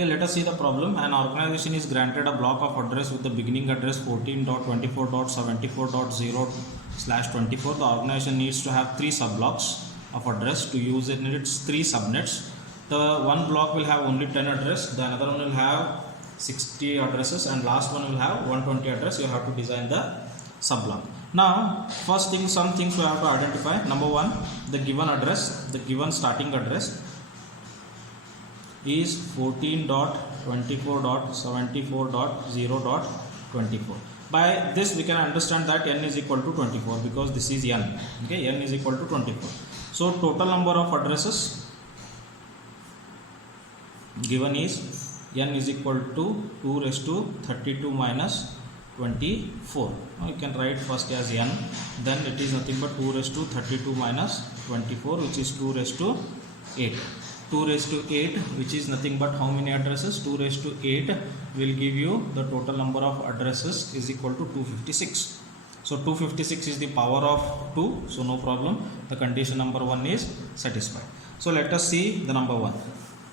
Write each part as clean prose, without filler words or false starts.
Okay, let us see the problem. An organization is granted a block of address with the beginning address 14.24.74.0/24. The organization needs to have 3 subblocks of address to use in its 3 subnets. The one block will have only 10 address, the another one will have 60 addresses, and last one will have 120 address. You have to design the subblock. Now, first thing, some things we have to identify. Number 1, the given address, the given starting address is 14.24.74.0.24. By this we can understand that n is equal to 24 because this is n. Okay, n is equal to 24. So total number of addresses given is n is equal to 2 raised to 32 minus 24. Now you can write first as n, then it is nothing but 2 raised to 32 minus 24, which is 2 raised to 8. 2 raised to 8, which is nothing but how many addresses? 2 raised to 8 will give you the total number of addresses is equal to 256. So 256 is the power of 2, so no problem. The condition number 1 is satisfied. So let us see the number 1.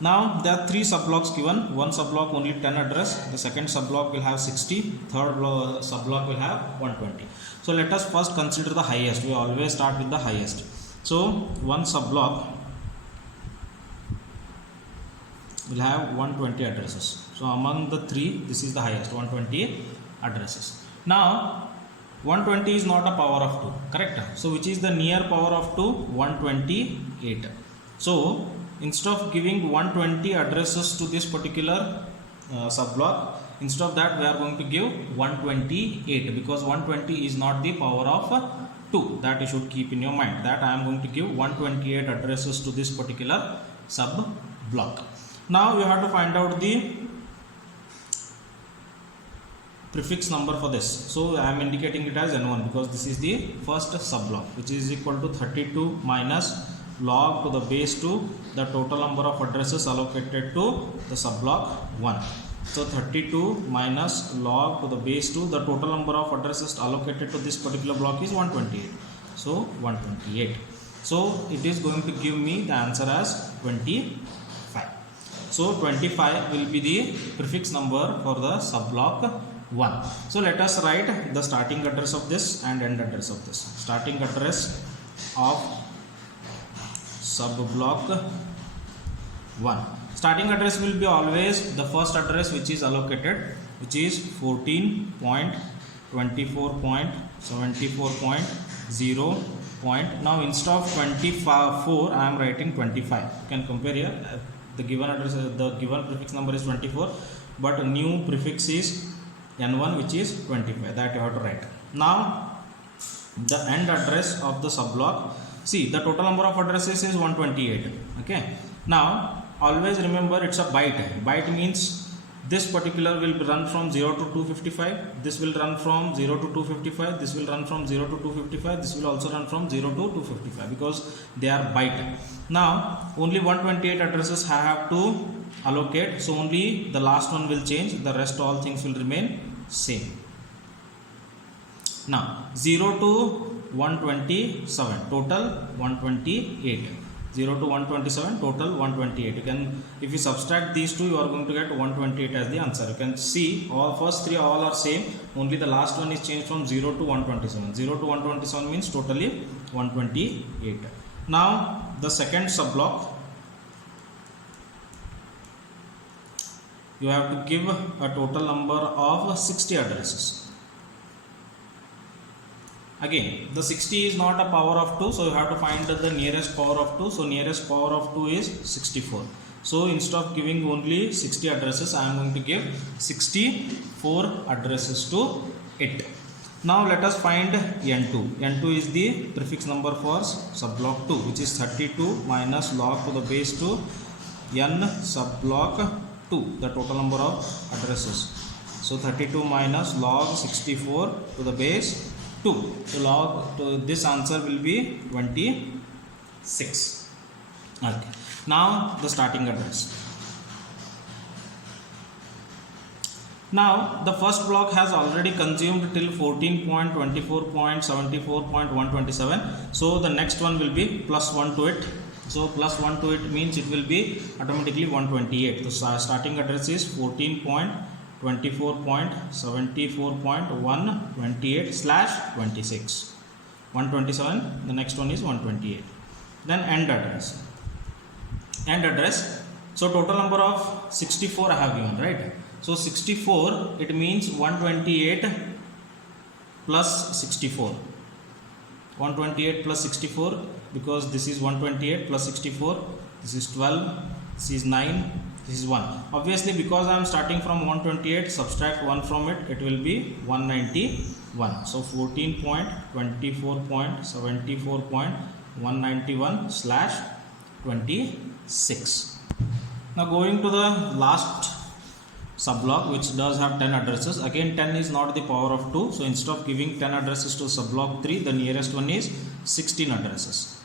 Now there are 3 subblocks given. One subblock only 10 address, the second subblock will have 60, third subblock will have 120. So let us first consider the highest. We always start with the highest. So one subblock will have 120 addresses. So among the 3, this is the highest, 120 addresses. Now 120 is not a power of 2, correct? So which is the near power of 2? 128. So instead of giving 120 addresses to this particular subblock, instead of that we are going to give 128 because 120 is not the power of 2. That you should keep in your mind, that I am going to give 128 addresses to this particular subblock. Now you have to find out the prefix number for this. So I am indicating it as n1 because this is the first subblock, which is equal to 32 minus log to the base 2 the total number of addresses allocated to the subblock 1. So 32 minus log to the base 2 the total number of addresses allocated to this particular block is 128. So 128. So it is going to give me the answer as 25. So 25 will be the prefix number for the subblock 1. So let us write the starting address of this and end address of this. Starting address of subblock 1. Starting address will be always the first address which is allocated, which is 14.24.74.0. Now instead of 24 I am writing 25. You can compare here. The given address, the given prefix number is 24, but new prefix is n1, which is 25. That you have to write. Now the end address of the subblock. See, the total number of addresses is 128. Okay. Now always remember it's a byte. Byte means this particular will run from 0 to 255. This will run from 0 to 255. This will run from 0 to 255. This will also run from 0 to 255 because they are byte. Now only 128 addresses I have to allocate. So only the last one will change. The rest all things will remain same. Now 0 to 127 total 128. 0 to 127 total 128. You can, if you subtract these two, you are going to get 128 as the answer. You can see all first 3 all are same, only the last one is changed from 0 to 127. 0 to 127 means totally 128. Now the second subblock, you have to give a total number of 60 addresses. Again, the 60 is not a power of 2, so you have to find the nearest power of 2. So nearest power of 2 is 64. So instead of giving only 60 addresses, I am going to give 64 addresses to it. Now let us find n2. n2 is the prefix number for subblock 2, which is 32 minus log to the base 2 n subblock 2, the total number of addresses. So 32 minus log 64 to the base 2. So log to this answer will be 26. Okay. Now the starting address. Now the first block has already consumed till 14.24.74.127. So the next one will be plus 1 to it. So plus 1 to it means it will be automatically 128. The starting address is 14.24.74.128/26. 127. The next one is 128. Then end address. End address. So total number of 64 I have given, right? So 64, it means 128 plus 64. 128 plus 64, because this is 128 plus 64, this is 12, this is 9, this is 1. Obviously, because I am starting from 128, subtract 1 from it, it will be 191. So 14.24.74.191/26. Now going to the last subblock, which does have 10 addresses. Again, 10 is not the power of 2, so instead of giving 10 addresses to subblock 3, the nearest one is 16 addresses.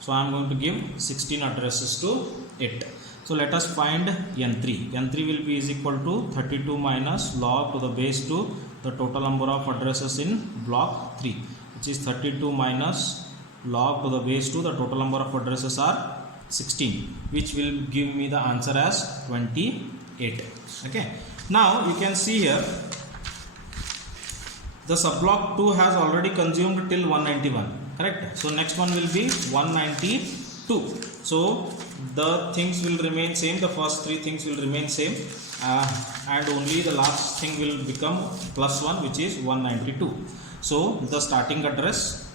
So I am going to give 16 addresses to it. So let us find n3. n3 will be is equal to 32 minus log to the base 2 the total number of addresses in block 3, which is 32 minus log to the base 2 the total number of addresses are 16, which will give me the answer as 28. Okay, now you can see here the subblock 2 has already consumed till 191, correct? So next one will be 192. So the things will remain same, the first three things will remain same, and only the last thing will become plus 1, which is 192. So the starting address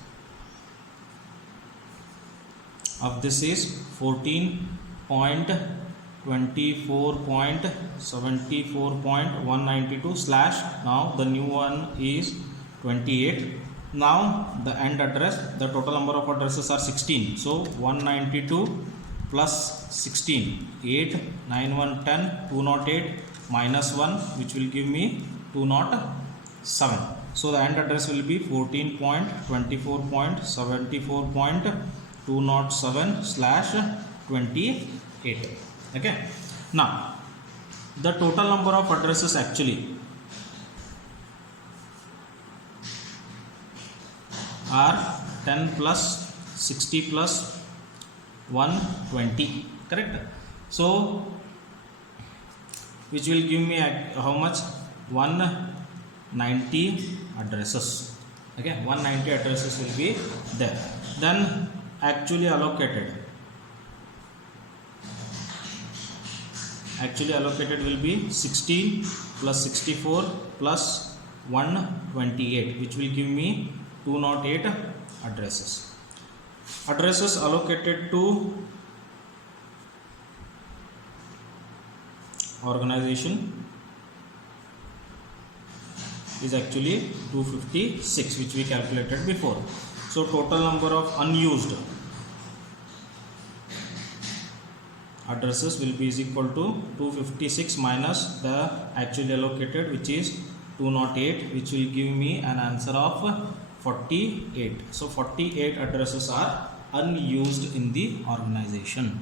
of this is 14.24.74.192/ now the new one is 28. Now the end address, the total number of addresses are 16, so 192 plus 16, 8, 9, 1, 10, 208 minus 1, which will give me 207. So the end address will be 14.24.74.207/28. Okay, now the total number of addresses actually are 10 plus 60 plus 120, correct? So which will give me how much? 190 addresses. Okay, 190 addresses will be there. Then actually allocated will be 16 plus 64 plus 128, which will give me 208 addresses. Addresses allocated to organization is actually 256, which we calculated before. So total number of unused addresses will be is equal to 256 minus the actually allocated, which is 208, which will give me an answer of 48. So 48 addresses are unused in the organization.